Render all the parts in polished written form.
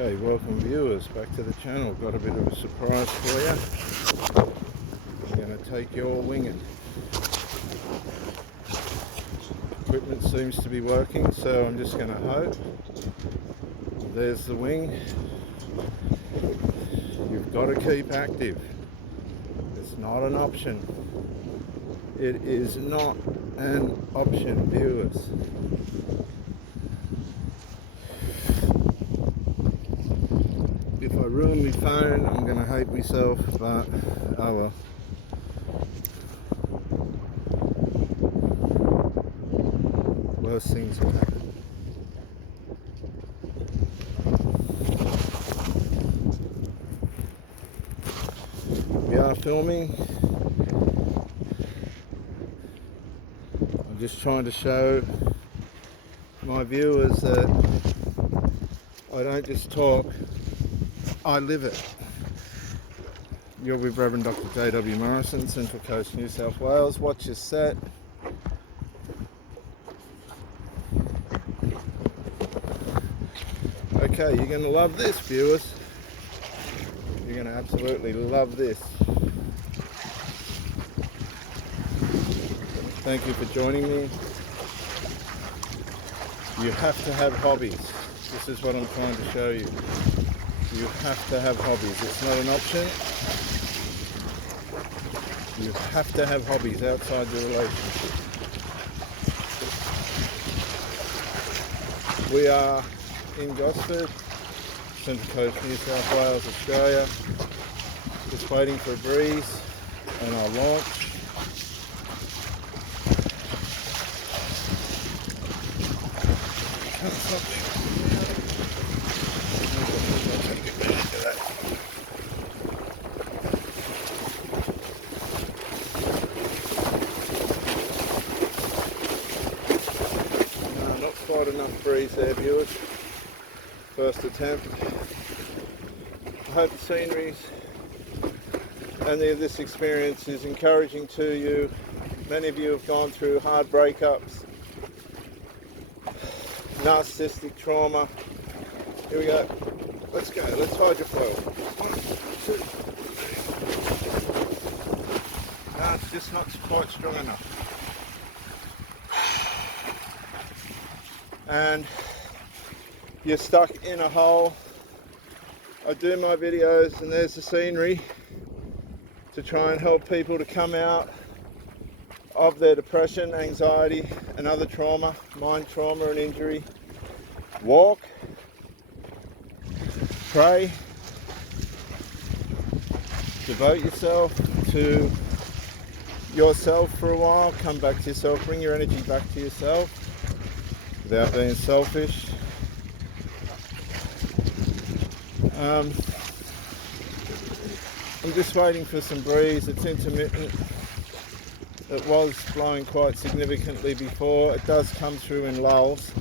Okay, welcome viewers back to the channel. Got a bit of a surprise for you. I'm going to take your winging. Equipment seems to be working, so I'm just going to hope. There's the wing. You've got to keep active. It's not an option. It is not an option, viewers. If I ruin my phone, I'm going to hate myself, but oh well. Worst things have happened. We are filming. I'm just trying to show my viewers that I don't just talk, I live it. You're with Reverend Dr. J.W. Morrison, Central Coast, New South Wales. Watch your set. Okay, you're going to love this, viewers. You're going to absolutely love this. Thank you for joining me. You have to have hobbies. This is what I'm trying to show you. You have to have hobbies. It's not an option. You have to have hobbies outside your relationship. We are in Gosford, Central Coast, New South Wales, Australia. Just waiting for a breeze and our launch. Not quite enough breeze there, viewers. First attempt. I hope the sceneries and this experience is encouraging to you. Many of you have gone through hard breakups, narcissistic trauma. Here we go. Let's go. Let's hydrofoil. 1, 2. No, it's just not quite strong enough. And you're stuck in a hole. I do my videos and there's the scenery to try and help people to come out of their depression, anxiety and other trauma, mind trauma and injury. Walk, pray, devote yourself to yourself for a while, come back to yourself, bring your energy back to yourself without being selfish. I'm just waiting for some breeze. It's intermittent. It was blowing quite significantly before. It does come through in lulls.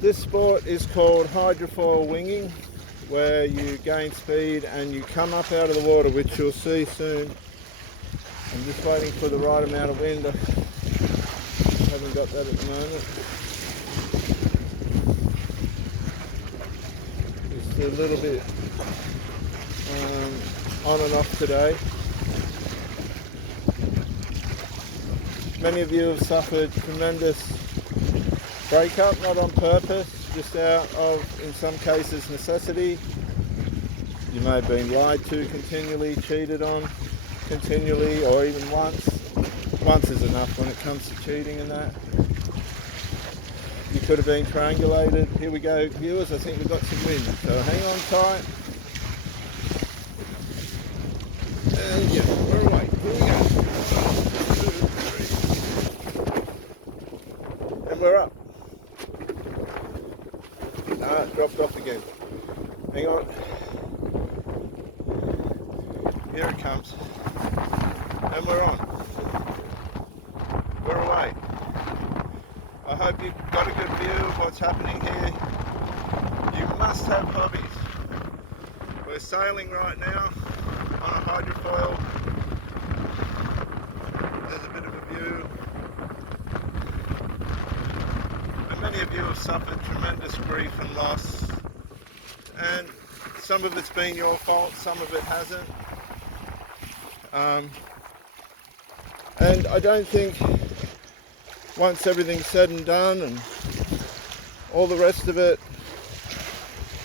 This sport is called hydrofoil winging, where you gain speed and you come up out of the water, which you'll see soon. I'm just waiting for the right amount of wind. I haven't got that at the moment. Just a little bit on and off today. Many of you have suffered tremendous breakup, not on purpose, just out of, in some cases, necessity. You may have been lied to continually, cheated on continually, or even once. Once is enough when it comes to cheating and that. You could have been triangulated. Here we go, viewers. I think we've got some wind, so hang on tight. And yeah, we're away. Here we go. 1, 2, 3. And we're up. Ah, it dropped off again. Hang on. Here it comes. And we're on. We're away. I hope you've got a good view of what's happening here. You must have hobbies. We're sailing right now on a hydrofoil. There's a bit of a view. And many of you have suffered tremendous experienced grief and loss, and some of it's been your fault, some of it hasn't. And I don't think once everything's said and done and all the rest of it,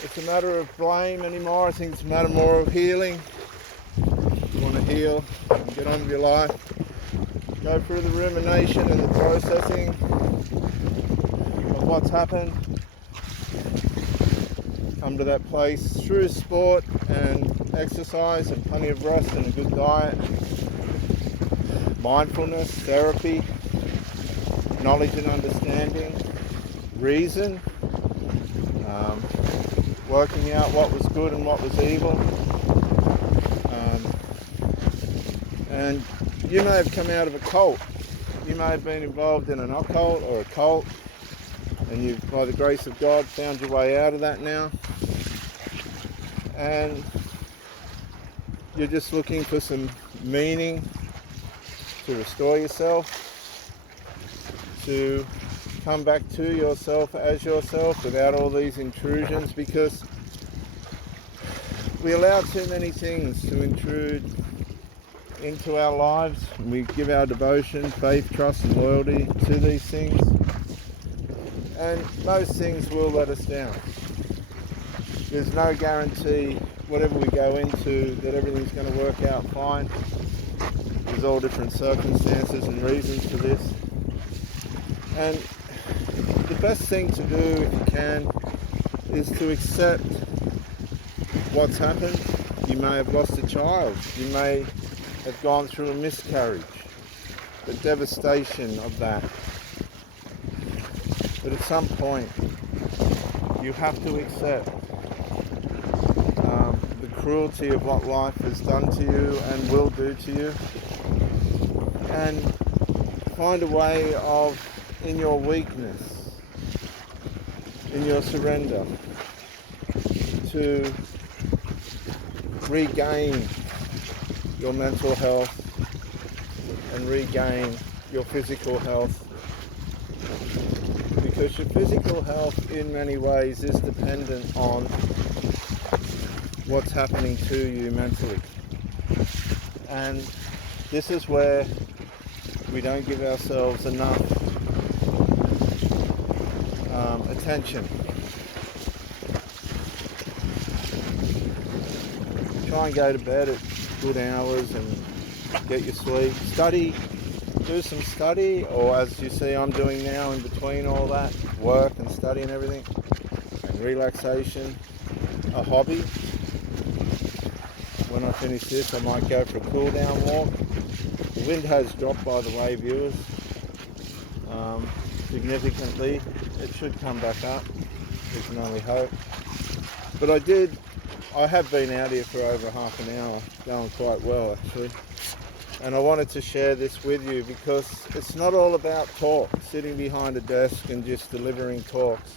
it's a matter of blame anymore. I think it's a matter more of healing. You want to heal and get on with your life. Go through the rumination and the processing of what's happened. Come to that place through sport and exercise and plenty of rest and a good diet. Mindfulness, therapy, knowledge and understanding, reason, working out what was good and what was evil. And you may have come out of a cult. You may have been involved in an occult or a cult, and you've, by the grace of God, found your way out of that now. And you're just looking for some meaning to restore yourself, to come back to yourself as yourself without all these intrusions, because we allow too many things to intrude into our lives. We give our devotion, faith, trust and loyalty to these things, and most things will let us down. There's no guarantee whatever we go into that everything's going to work out fine. There's all different circumstances and reasons for this, and the best thing to do, if you can, is to accept what's happened. You may have lost a child, you may have gone through a miscarriage, the devastation of that. But at some point, you have to accept the cruelty of what life has done to you and will do to you, and find a way of, in your weakness, in your surrender, to regain your mental health and regain your physical health, because your physical health in many ways is dependent on what's happening to you mentally. And this is where we don't give ourselves enough attention. Try and go to bed at good hours and get your sleep. Study, do some study, or as you see I'm doing now in between all that, work and study and everything, and relaxation, a hobby. When I finish this, I might go for a cool down walk. The wind has dropped, by the way, viewers, significantly. It should come back up, we can only hope. But I have been out here for over half an hour, going quite well actually. And I wanted to share this with you because it's not all about talk, sitting behind a desk and just delivering talks.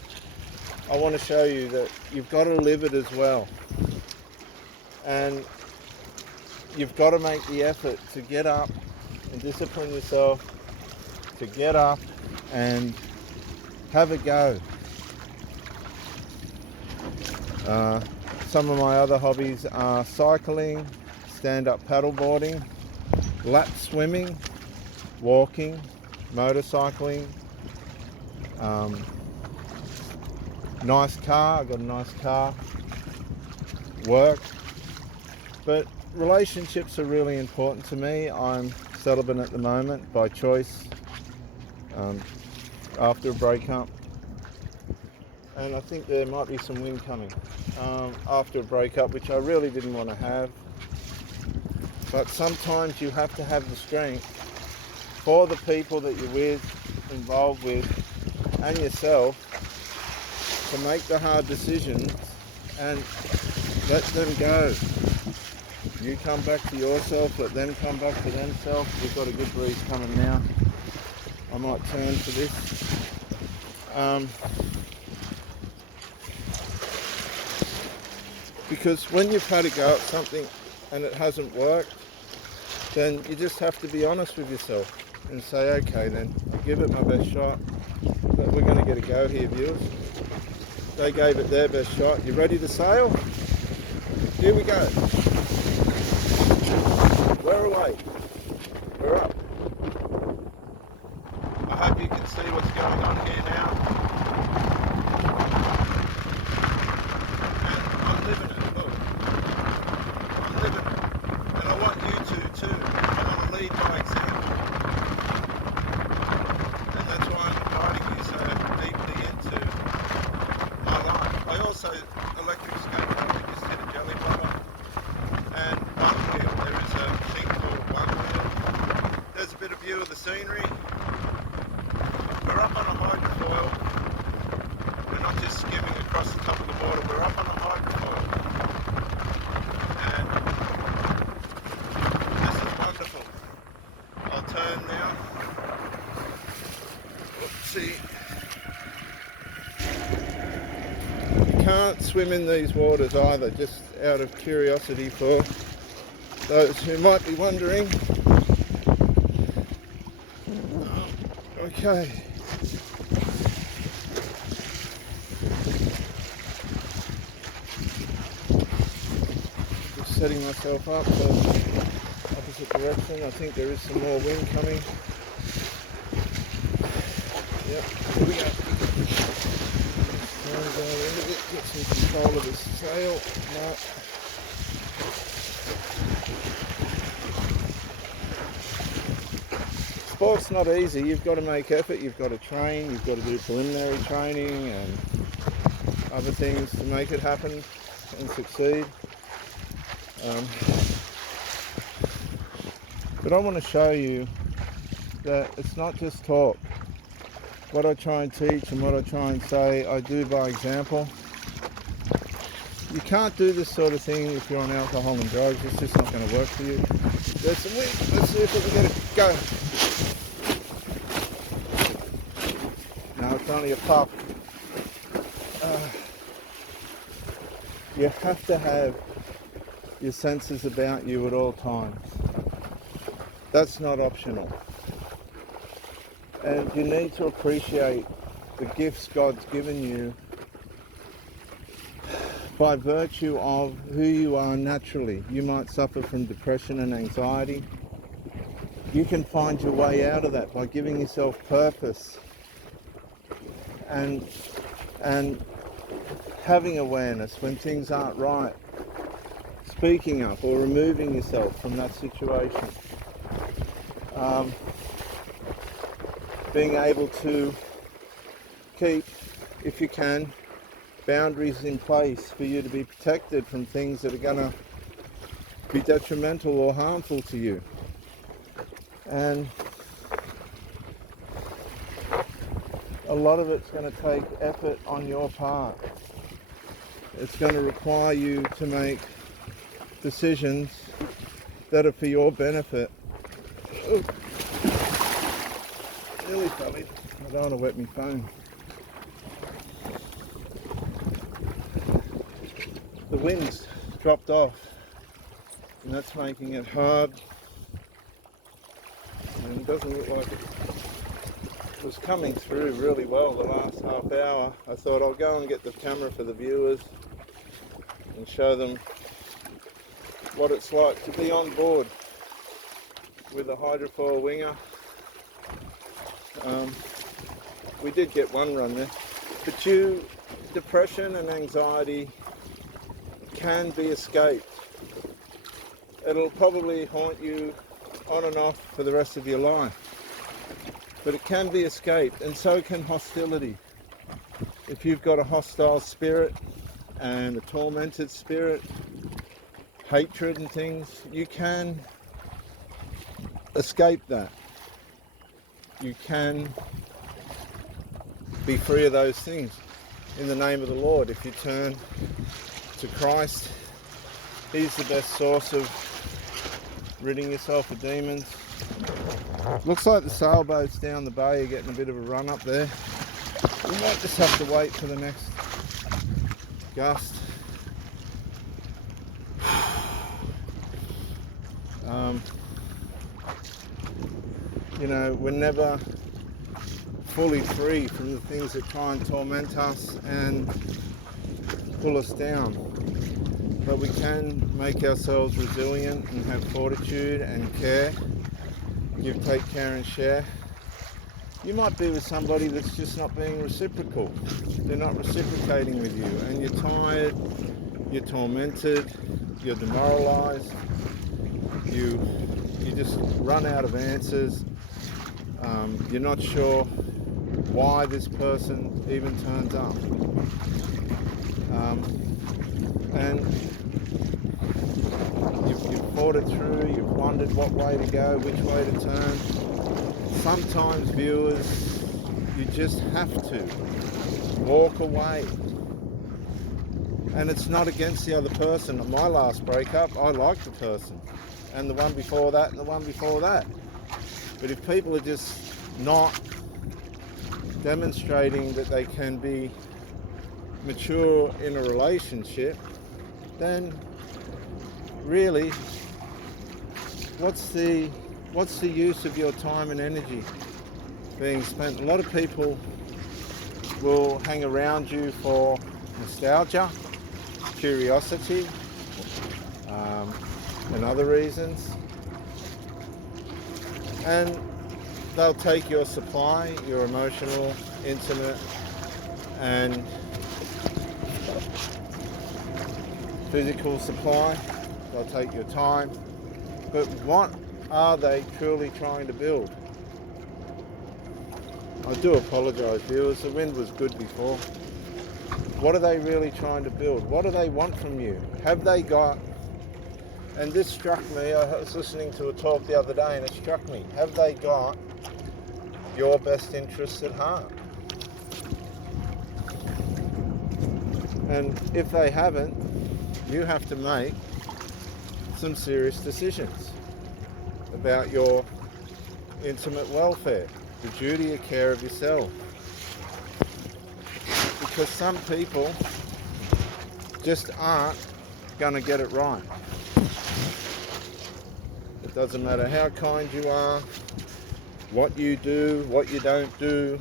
I want to show you that you've got to live it as well. And you've got to make the effort to get up and discipline yourself, to get up and have a go. Some of my other hobbies are cycling, stand-up paddleboarding, lap swimming, walking, motorcycling, nice car, I've got a nice car, work. But relationships are really important to me. I'm celibate at the moment by choice, after a breakup. And I think there might be some wind coming after a breakup, which I really didn't want to have. But sometimes you have to have the strength for the people that you're with, involved with, and yourself, to make the hard decisions and let them go. You come back to yourself, let them come back to themselves. We've got a good breeze coming now. I might turn to this. Because when you've had a go at something and it hasn't worked, then you just have to be honest with yourself and say, okay then, I'll give it my best shot, but we're going to get a go here, viewers. They gave it their best shot. You ready to sail? Here we go. We're away. We're up. I hope you can see what's going on here now. And I'm living it. Look. I'm living it. And I want you to too. I want to lead by example. And that's why I'm inviting you so deeply into my life. I also electric skateboard. I just hit a jelly bottom. And one wheel. There is a machine called one wheel. There's a bit of view of the scenery. We're up on a hydrofoil. We're not just skimming across the top of the water, we're up on a hydrofoil. And this is wonderful. I'll turn now. Let's see. You can't swim in these waters either, just out of curiosity for those who might be wondering. Okay. Setting myself up for opposite direction. I think there is some more wind coming. Yep, here we go. There we go, end of it. Get some control of this sail. No. Sport's not easy. You've got to make effort. You've got to train. You've got to do preliminary training and other things to make it happen and succeed. But I want to show you that it's not just talk. What I try and teach and what I try and say, I do by example. You can't do this sort of thing if you're on alcohol and drugs. It's just not going to work for you. There's some wind. Let's see if we can get it. Go. No, it's only a puff. You have to have your senses about you at all times. That's not optional. And you need to appreciate the gifts God's given you by virtue of who you are naturally. You might suffer from depression and anxiety. You can find your way out of that by giving yourself purpose and having awareness when things aren't right. Speaking up or removing yourself from that situation. Being able to keep, if you can, boundaries in place for you to be protected from things that are going to be detrimental or harmful to you. And a lot of it's going to take effort on your part. It's going to require you to make decisions that are for your benefit. Ooh. Nearly fell in. I don't want to wet my phone. The wind's dropped off and that's making it hard, and it doesn't look like it was coming through really well the last half hour. I thought I'll go and get the camera for the viewers and show them what it's like to be on board with a hydrofoil winger. We did get one run there, but depression and anxiety can be escaped. It'll probably haunt you on and off for the rest of your life, but it can be escaped, and so can hostility. If you've got a hostile spirit and a tormented spirit, hatred and things, you can escape that. You can be free of those things in the name of the Lord. If you turn to Christ, He's the best source of ridding yourself of demons. Looks like the sailboats down the bay are getting a bit of a run up there. We might just have to wait for the next gust. You know, we're never fully free from the things that try and torment us and pull us down. But we can make ourselves resilient and have fortitude and care. Give, take care and share. You might be with somebody that's just not being reciprocal. They're not reciprocating with you, and you're tired, you're tormented, you're demoralized, you just run out of answers. You're not sure why this person even turns up. And you've thought it through, you've wondered what way to go, which way to turn. Sometimes, viewers, you just have to walk away. And it's not against the other person. At my last breakup, I liked the person, and the one before that, and the one before that. But if people are just not demonstrating that they can be mature in a relationship, then really, what's the use of your time and energy being spent? A lot of people will hang around you for nostalgia, curiosity, and other reasons, and they'll take your supply, your emotional, intimate, and physical supply. They'll take your time. But what are they truly trying to build? I do apologise, viewers, the wind was good before. What are they really trying to build? What do they want from you? Have they got, and this struck me, I was listening to a talk the other day and it struck me, have they got your best interests at heart? And if they haven't, you have to make some serious decisions about your intimate welfare, the duty of care of yourself. Because some people just aren't going to get it right. It doesn't matter how kind you are, what you do, what you don't do.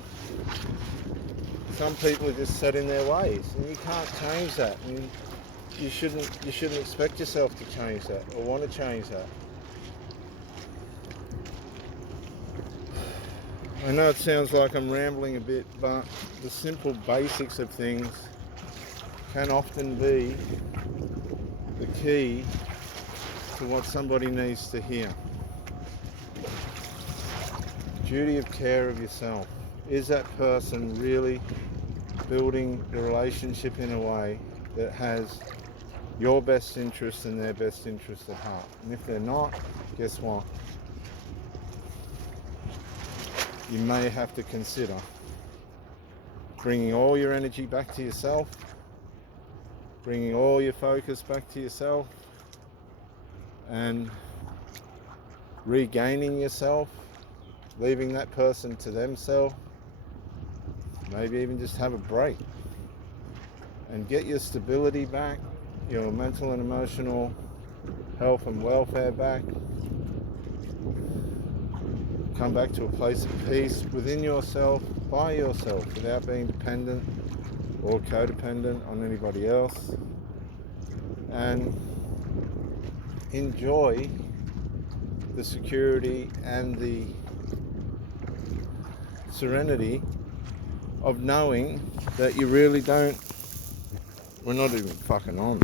Some people are just set in their ways, and you can't change that. And you shouldn't expect yourself to change that or want to change that. I know it sounds like I'm rambling a bit, but the simple basics of things can often be the key to what somebody needs to hear. Duty of care of yourself. Is that person really building the relationship in a way that has your best interest and their best interest at heart? And if they're not, guess what? You may have to consider bringing all your energy back to yourself, bringing all your focus back to yourself, and regaining yourself, leaving that person to themselves, maybe even just have a break and get your stability back, your mental and emotional health and welfare back. Come back to a place of peace within yourself, by yourself, without being dependent or codependent on anybody else, and enjoy the security and the serenity of knowing that you really don't, we're not even fucking on.